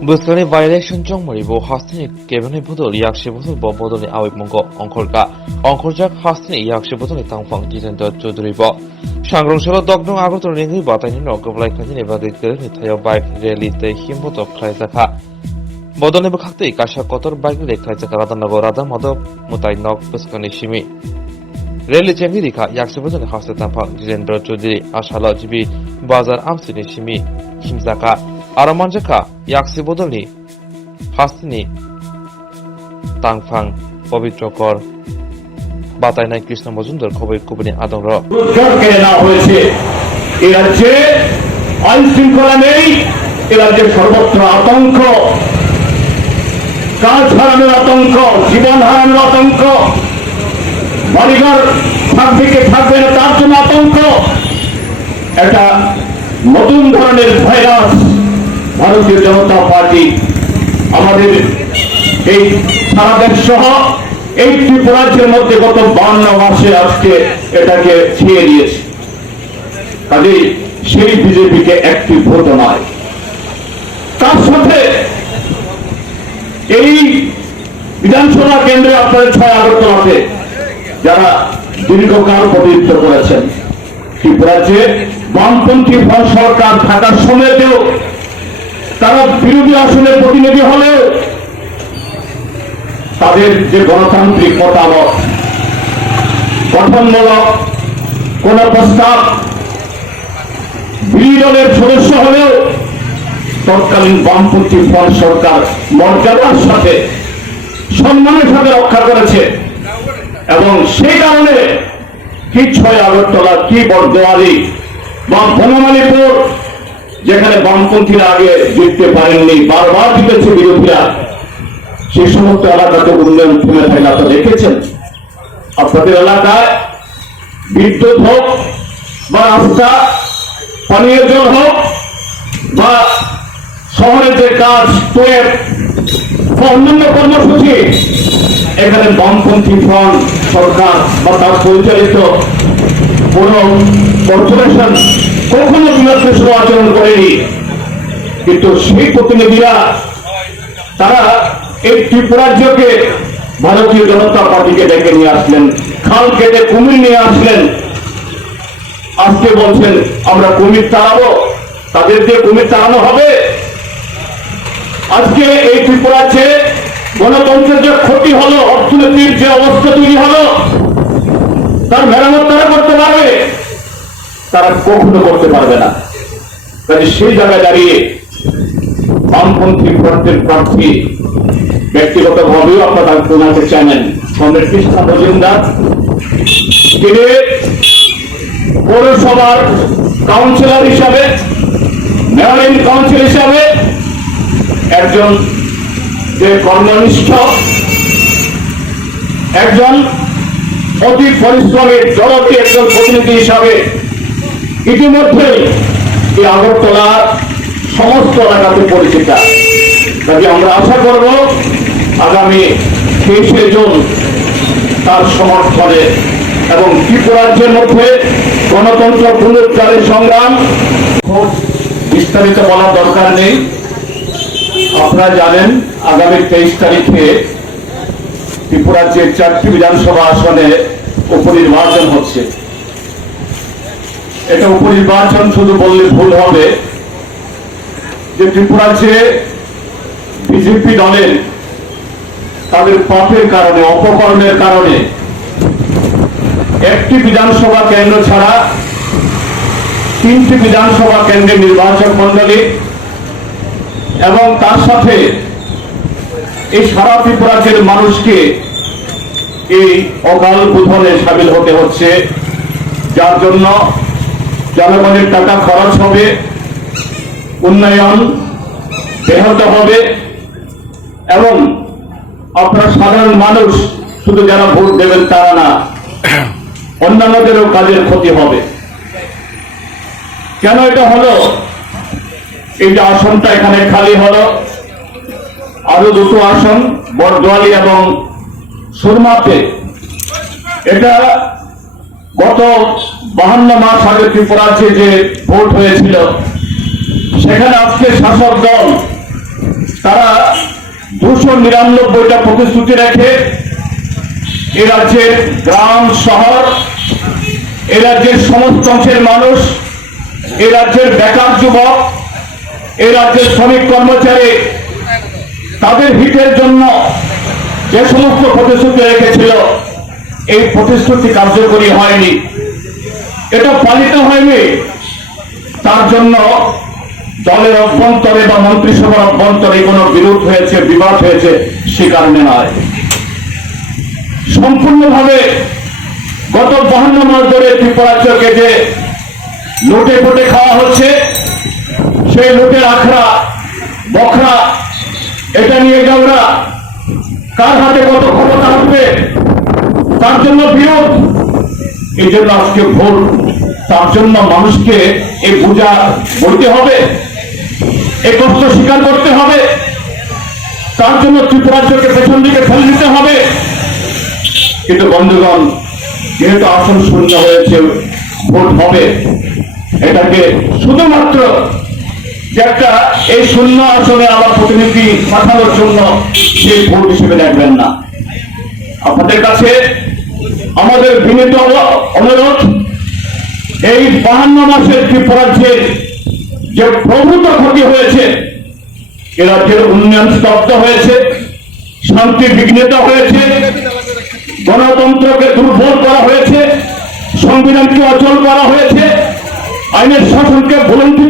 Buscani by-election Jongmaribo Hastini Kevin Budol Yakshi Budol Bobodoni Awik Mongo Onkolka Onkorjak Hastini Yakshi Budoli Tangfang Jitendo Judribo Shangrong Shalo Dogno Agotor Ringi Batani Nogoblai Kani Evadit Tayo Bike Rally Te Himboto Klaizaka Bodoni Bakti Kasha Kotor Bike Lake Klaizaka Radanago Radamado Mutai Nok Buscani Shimi Rally Jangirika Yakshi Budoli Hasta Tampang Jitendo Judri Ashala Jibi Bazar Amsini Shimi Himzaka Aramanjaka Yaksi Bodoli Hastini Tangfang Pobitrokor Batainai Krishna Mozundar Kobe Kubani Adonro কেড়ে নেওয়া হয়েছে। এ রাজ্যে আইন শৃঙ্খলা নেই, এ রাজ্যে সর্বত্র আতঙ্ক, কাজ হারানোর আতঙ্ক, জীবন হারানোর আতঙ্ক, বাড়িঘর থাকবে কে থাকবে না তার জন্য আতঙ্ক। একটা নতুন ধরনের ভাইরাস ভারতীয় জনতা পার্টি আমাদের এই সারা দেশ সহ এই ত্রিপুরাজ্যের মধ্যে গত 52 মাসে আজকে এটাকে ছিঁড়ে দিয়েছে। কাজেই সেই বিজেপিকে একটি ভোট নয়, তার সাথে এই বিধানসভা কেন্দ্রে আপনাদের 6 আগরতলাতে যারা দীর্ঘকাল প্রতিনিধিত্ব করেছেন, ত্রিপুরাজ্যে বামপন্থী সরকার থাকার সময়তেও তারা বিরোধী আসনের প্রতিনিধি হলেও তাদের যে গণতান্ত্রিক মতামত, গঠনমূলক কোন প্রস্তাব বিরোধী দলের সদস্য হলেও তৎকালীন বামপন্থী সরকার মর্যাদার সাথে সম্মানের সাথে রক্ষা করেছে। এবং সেই কারণে কি 6 আগরতলা, কি বরদোয়ালি বা বনমালীপুর, যেখানে বামপন্থীরা আগে জিততে পারেননি, বারবার জিতেছে বিরোধীরা, সেই সমস্ত এলাকাতে উন্নয়ন থেমে থাকে। আপনারা দেখেছেন আপনাদের এলাকায় বিদ্যুৎ হোক বা রাস্তা, পানীয় জল হোক বা শহরের যে কাজ, টুয়েব বা অন্যান্য কর্মসূচি, এখানে বামপন্থী ফ্রন্ট সরকার বা তার পরিচালিত কোন কর্পোরেশন কখনো বিরোধী আচরণ করেনি। কিন্তু সেই প্রতিনিধিরা তারা এই ত্রিপুরাজ্যকে ভারতীয় জনতা পার্টিকে ডেকে নিয়ে আসলেন, খাল কেটে কুমির নিয়ে আসলেন। আজকে বলছেন আমরা কুমির তাড়াবো, তাদের দিয়ে কুমির তাড়ানো হবে। আজকে এই ত্রিপুরাজ্যে গণতন্ত্রের যে ক্ষতি হলো, অর্থনীতির যে অবস্থা তৈরি হলো, তার মেরামত তারা করতে পারবে? তারা কখনো করতে পারবে না। কাজে সেই জায়গায় দাঁড়িয়ে বামপন্থী ফ্রন্টের প্রার্থী ব্যক্তিগতভাবেও আপনারা ওনাকে জানেন, কমরেড কৃষ্ণ মজুমদার, তিনি পৌরসভার কাউন্সিলর হিসাবে, মেয়র কাউন্সিল হিসাবে একজন যে কর্মনিষ্ঠ, একজন অতি পরিশ্রমের জনপ্রিয় একজন প্রতিনিধি হিসাবে ইতিমধ্যেই এই আগরতলার সমস্ত এলাকাতে পরিচিত। কাজে আমরা আশা করব আগামী 23শে জুন তার সমর্থনে এবং ত্রিপুরাজ্যের মধ্যে গণতন্ত্র পুনরুদ্ধারের সংগ্রাম খুব বিস্তারিত বলার দরকার নেই। আপনারা জানেন আগামী 23 তারিখে ত্রিপুরাজ্যের 4টি বিধানসভা আসনে উপনির্বাচন হচ্ছে। এটা উপনির্বাচন শুধু বললে ভুল হবে, যে ত্রিপুরাজ্যে বিজেপি দলের তাদের পাপের কারণে, অপকর্মের কারণে একটি বিধানসভা কেন্দ্র ছাড়া 3টি বিধানসভা কেন্দ্রে নির্বাচক মন্ডলী এবং তার সাথে এই সারা ত্রিপুরাজ্যের মানুষকে এই অকাল বোধনে সামিল হতে হচ্ছে, যার জন্য জনগণের টাকা খরচ হবে, উন্নয়ন ব্যাহত হবে এবং আপনার সাধারণ মানুষ শুধু যারা ভোট দেবেন তারা না, অন্যান্যদেরও কাজের ক্ষতি হবে। কেন এটা হলো? এই যে আসনটা এখানে খালি হলো, আরো 2টো আসন বরদোয়ালি এবং সুরমাতে, এটা গত 52 মাস আগে ত্রিপুরাজ্যে যে ভোট হয়েছিল, সেখানে আজকে শাসক দল তারা 299টা প্রতিশ্রুতি রেখে এ রাজ্যের গ্রাম শহর, এ রাজ্যের সমস্ত অংশের মানুষ, এ রাজ্যের বেকার যুবক, এ রাজ্যের শ্রমিক কর্মচারী তাদের হিতের জন্য যে সমস্ত প্রতিশ্রুতি রেখেছিল এই প্রতিশ্রুতি কার্যকরী হয়নি, এটা পালিত হয়নি। তার জন্য দলের অভ্যন্তরে বা মন্ত্রিসভার অভ্যন্তরে কোনো বিরোধ হয়েছে, বিবাদ হয়েছে, সে কারণে নয়। সম্পূর্ণভাবে গত 52 মাস ধরে ত্রিপুরাজ্যকে যে লুটে পুটে খাওয়া হচ্ছে, সেই লুটের আখড়া বখরা এটা নিয়ে যাওয়া, কার হাতে কত ক্ষমতা আসবে তার জন্য বিরোধ। এই জন্য আজকে ভোট, তার জন্য মানুষকে এই বোঝা বইতে হবে, এই কষ্ট স্বীকার করতে হবে, তার জন্য ত্রিপুরাজ্যকে পেছন দিকে ফেলে দিতে হবে। কিন্তু বন্ধুগণ, যেহেতু আসন শূন্য হয়েছে, ভোট হবে, এটাকে শুধুমাত্র যে একটা এই শূন্য আসনে আমার প্রতিনিধি পাঠানোর জন্য সেই ভোট হিসেবে দেখবেন না। আপনাদের কাছে আমাদের বিনীত অনুরোধ, এই 52 মাসের ত্রিপুরাজ্যের যে প্রভূত ক্ষতি হয়েছে, এ রাজ্যের উন্নয়ন স্তব্ধ হয়েছে, শান্তি বিঘ্নিত হয়েছে, গণতন্ত্রকে দুর্বল করা হয়েছে, সংবিধানকে অচল করা হয়েছে, আইনের শাসনকে ভুলন্ঠিত